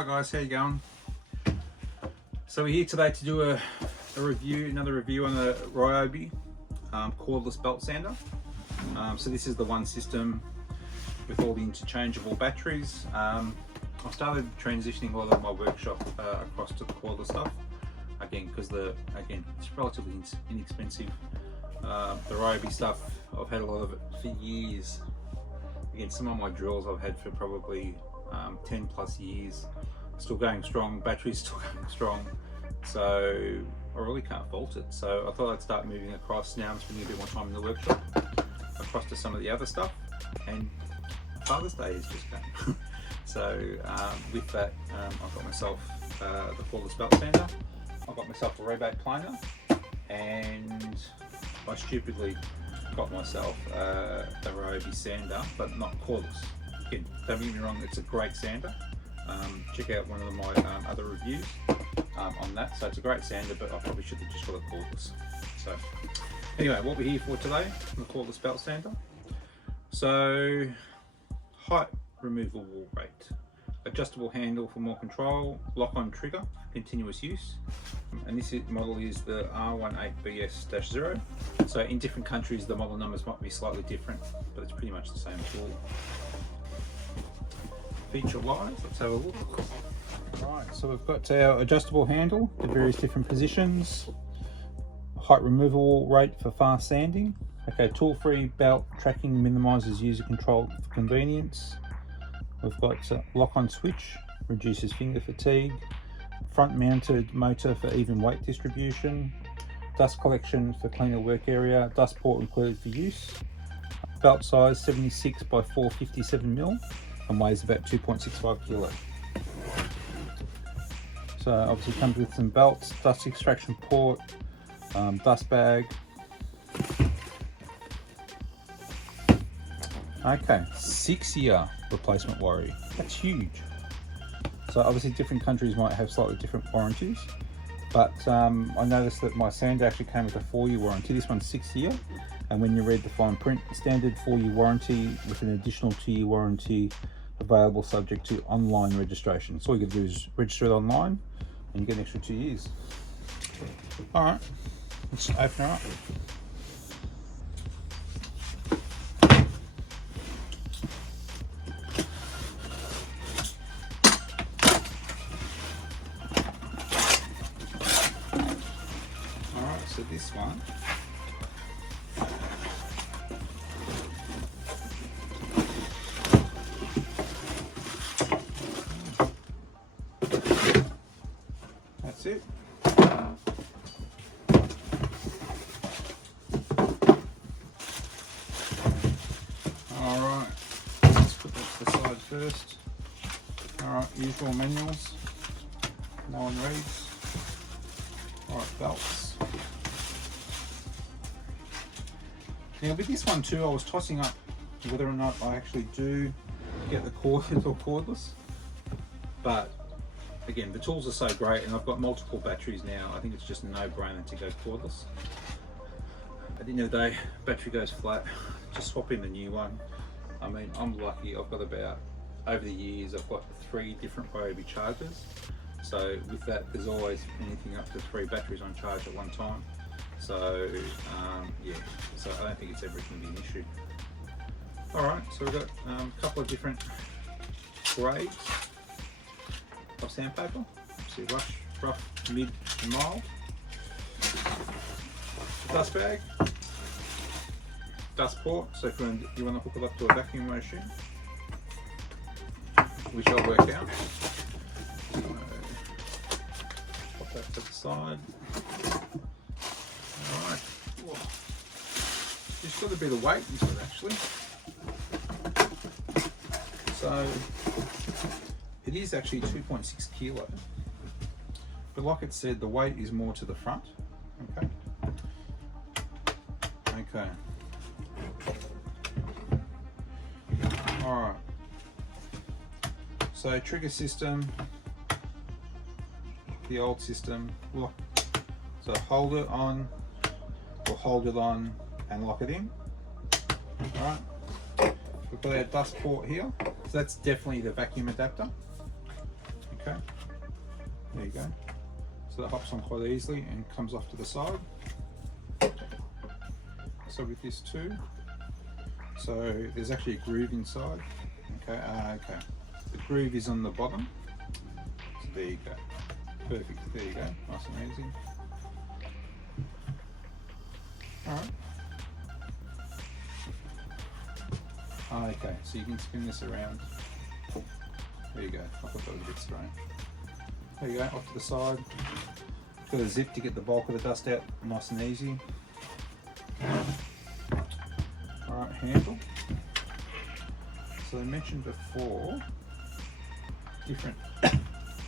Hi guys, how you going? So we're here today to do another review on the Ryobi cordless belt sander. So this is the one system with all the interchangeable batteries. I started transitioning a lot of my workshop across to the cordless stuff. Again, because it's relatively inexpensive. The Ryobi stuff, I've had a lot of it for years. Again, some of my drills I've had for probably 10 plus years. Still going strong, batteries still going strong. So I really can't fault it. So I thought I'd start moving across. Now I'm spending a bit more time in the workshop, across to some of the other stuff. And Father's Day is just came. So with that, I've got myself the cordless belt sander. I've got myself a rebate planer, and I stupidly got myself a Ryobi sander, but not cordless. Again, don't get me wrong, it's a great sander. Check out one of my other reviews on that. So it's a great sander, but I probably should have just got a cordless. So anyway, what we're here for today, the cordless belt sander. So height removable rate, adjustable handle for more control, lock-on trigger, continuous use. And this model is the R18BS-0. So in different countries the model numbers might be slightly different, but it's pretty much the same tool. Feature-wise, let's have a look. Right, so we've got our adjustable handle, the various different positions, height removable rate for fast sanding. Okay, tool-free belt tracking minimises user control for convenience. We've got lock-on switch, reduces finger fatigue. Front-mounted motor for even weight distribution. Dust collection for cleaner work area. Dust port included for use. Belt size 76 by 457 mil and weighs about 2.65 kilo. So obviously comes with some belts, dust extraction port, dust bag. Okay, 6-year replacement warranty. That's huge. So obviously different countries might have slightly different warranties, but I noticed that my sander actually came with a 4-year warranty. This one's 6-year, and when you read the fine print, standard 4-year warranty with an additional 2-year warranty available subject to online registration. So all you got to do is register it online and you get an extra 2 years. All right, let's open her up. So this one, that's it. All right, let's put that to the side first. All right, usual manuals, no one reads. All right, belts. Now with this one too, I was tossing up whether or not I actually do get the cordless or cordless. But again, the tools are so great and I've got multiple batteries now. I think it's just a no-brainer to go cordless. At the end of the day, battery goes flat, just swap in the new one. I mean, I'm lucky, I've got about, over the years, I've got 3 different Ryobi chargers. So with that, there's always anything up to 3 batteries on charge at one time. So yeah, so I don't think it's ever going to be an issue. All right, so we've got a couple of different grades of sandpaper. See, rough, mid, and mild. Dust bag, dust port. So if you want to hook it up to a vacuum machine, which I'll work out. So, pop that to the side. Alright, just got a bit of weight into it actually. So it is actually 2.6 kilo, but like it said, the weight is more to the front. Okay. Alright. So trigger system, the old system. Look. So hold it on, or hold it on and lock it in. Alright, we've got our dust port here. So that's definitely the vacuum adapter. Okay, there you go. So that hops on quite easily and comes off to the side. So with this too, so there's actually a groove inside. Okay, okay. The groove is on the bottom. So there you go. Perfect. There you go. Nice and easy. All right. Okay, so you can spin this around. There you go. I thought that was a bit strange. There you go. Off to the side. Got a zip to get the bulk of the dust out. Nice and easy. All right, handle. So I mentioned before different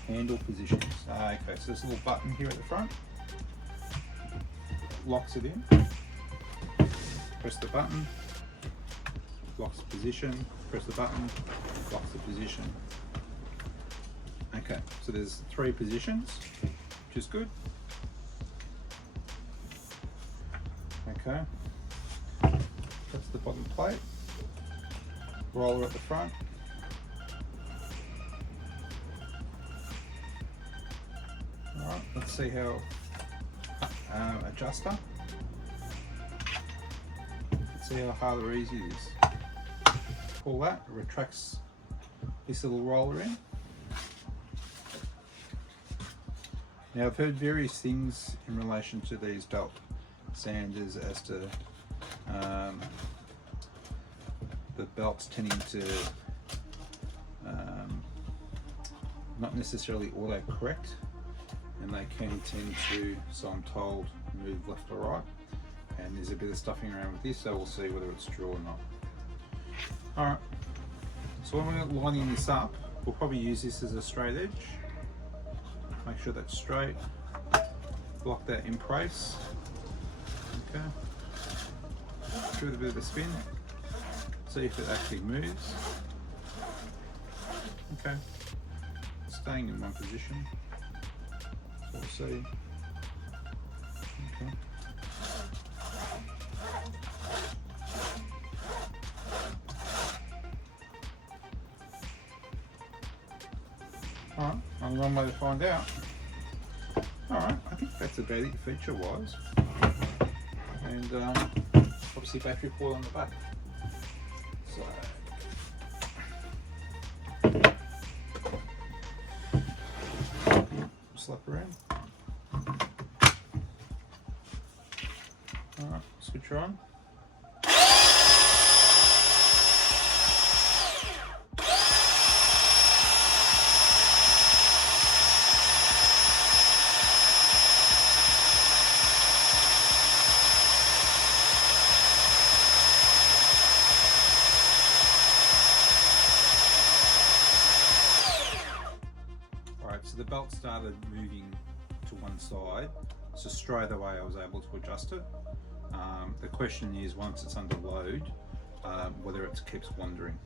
handle positions. Okay, so there's a little button here at the front. Locks it in. Press the button. Locks the position. Press the button. Locks the position. Okay, so there's 3 positions, which is good. Okay. That's the bottom plate. Roller at the front. Alright, let's see how adjuster. Let's see how hard or easy it is. Pull that, it retracts this little roller in. Now I've heard various things in relation to these belt sanders as to the belts tending to not necessarily auto-correct, and they can tend to, so I'm told, move left or right, and there's a bit of stuffing around with this, so we'll see whether it's true or not. Alright, so when we're lining this up, we'll probably use this as a straight edge. Make sure that's straight, block that in place. Okay, give it a bit of a spin, see if it actually moves. Okay, staying in one position, so we'll see. Okay. Alright, only one way to find out. Alright, I think that's about it feature wise. And obviously battery coil on the back. So slap around. Alright, switch her on. So the belt started moving to one side, so straight away I was able to adjust it. The question is, once it's under load, whether it keeps wandering.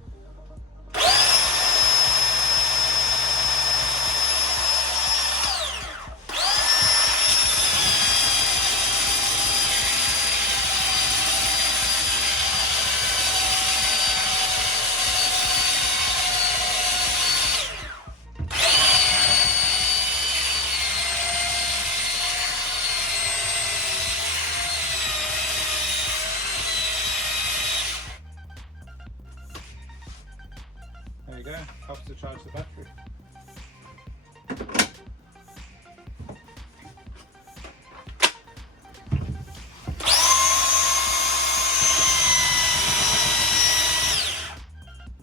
There you go, helps to charge the battery. You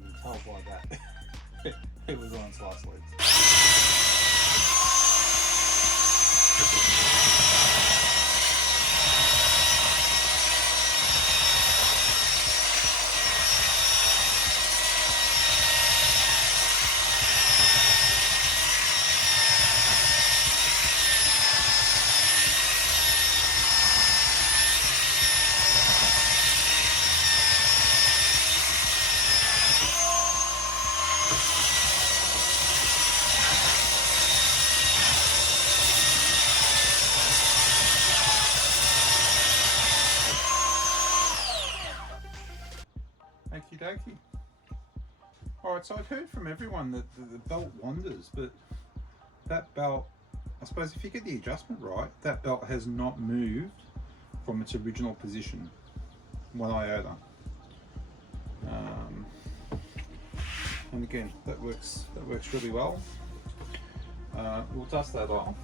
can tell by that. It was on its last legs. Okie dokie. Alright, so I've heard from everyone that the belt wanders, but that belt, I suppose if you get the adjustment right, that belt has not moved from its original position, 1 iota. And again, that works really well. We'll dust that off.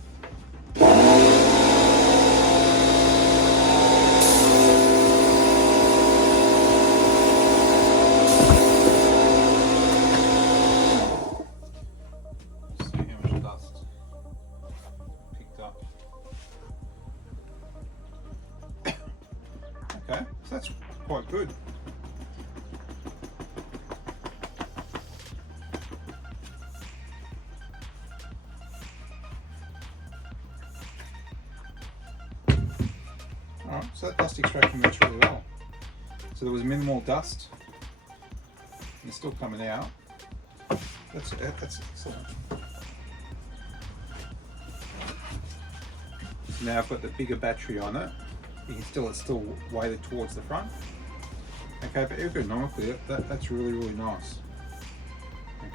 Okay, so that's quite good. Alright, so that dust extraction works really well. So there was minimal dust, and it's still coming out. That's excellent. So now I've got the bigger battery on it. You can still, it's still weighted towards the front. Okay, but ergonomically, that's really, really nice.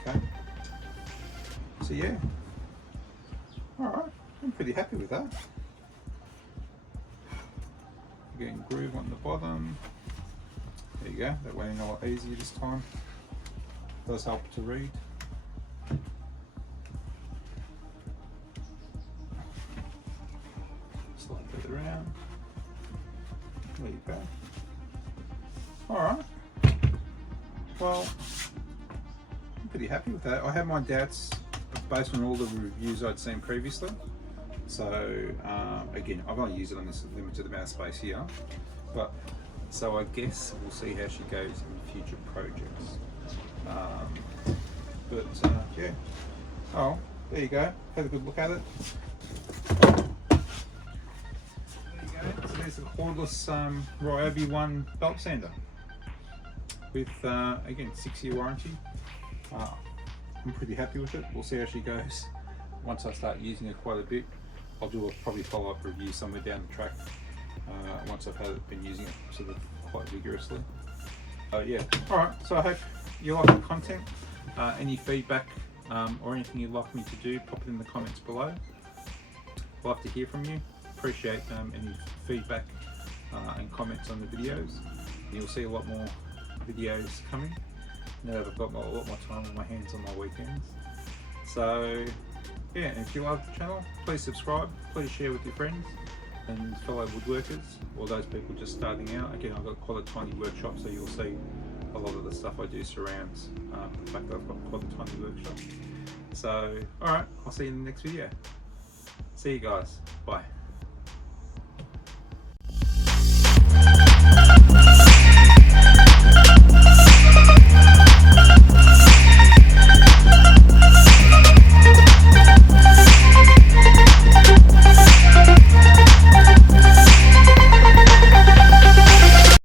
Okay. So yeah. Alright, I'm pretty happy with that. Again, groove on the bottom. There you go, that went in a lot easier this time. Does help to read. Slide that around. There you go. Alright. Well, I'm pretty happy with that. I have my doubts based on all the reviews I'd seen previously. So, again, I've only used it on this limited amount of space here. But, so I guess we'll see how she goes in future projects. Yeah. Oh, there you go. Have a good look at it. So there's a cordless Ryobi One belt sander with again 6-year warranty. I'm pretty happy with it. We'll see how she goes once I start using it quite a bit. I'll do a probably follow-up review somewhere down the track once I've been using it sort of quite vigorously. Yeah. All right. So I hope you like the content. Any feedback or anything you'd like me to do, pop it in the comments below. Love to hear from you. Appreciate any feedback and comments on the videos. You'll see a lot more videos coming now that I've got a lot more time on my hands on my weekends. So yeah, and if you love the channel, please subscribe, please share with your friends and fellow woodworkers or those people just starting out. Again, I've got quite a tiny workshop, so you'll see a lot of the stuff I do surrounds the fact that I've got quite a tiny workshop. So alright, I'll see you in the next video. See you guys, bye.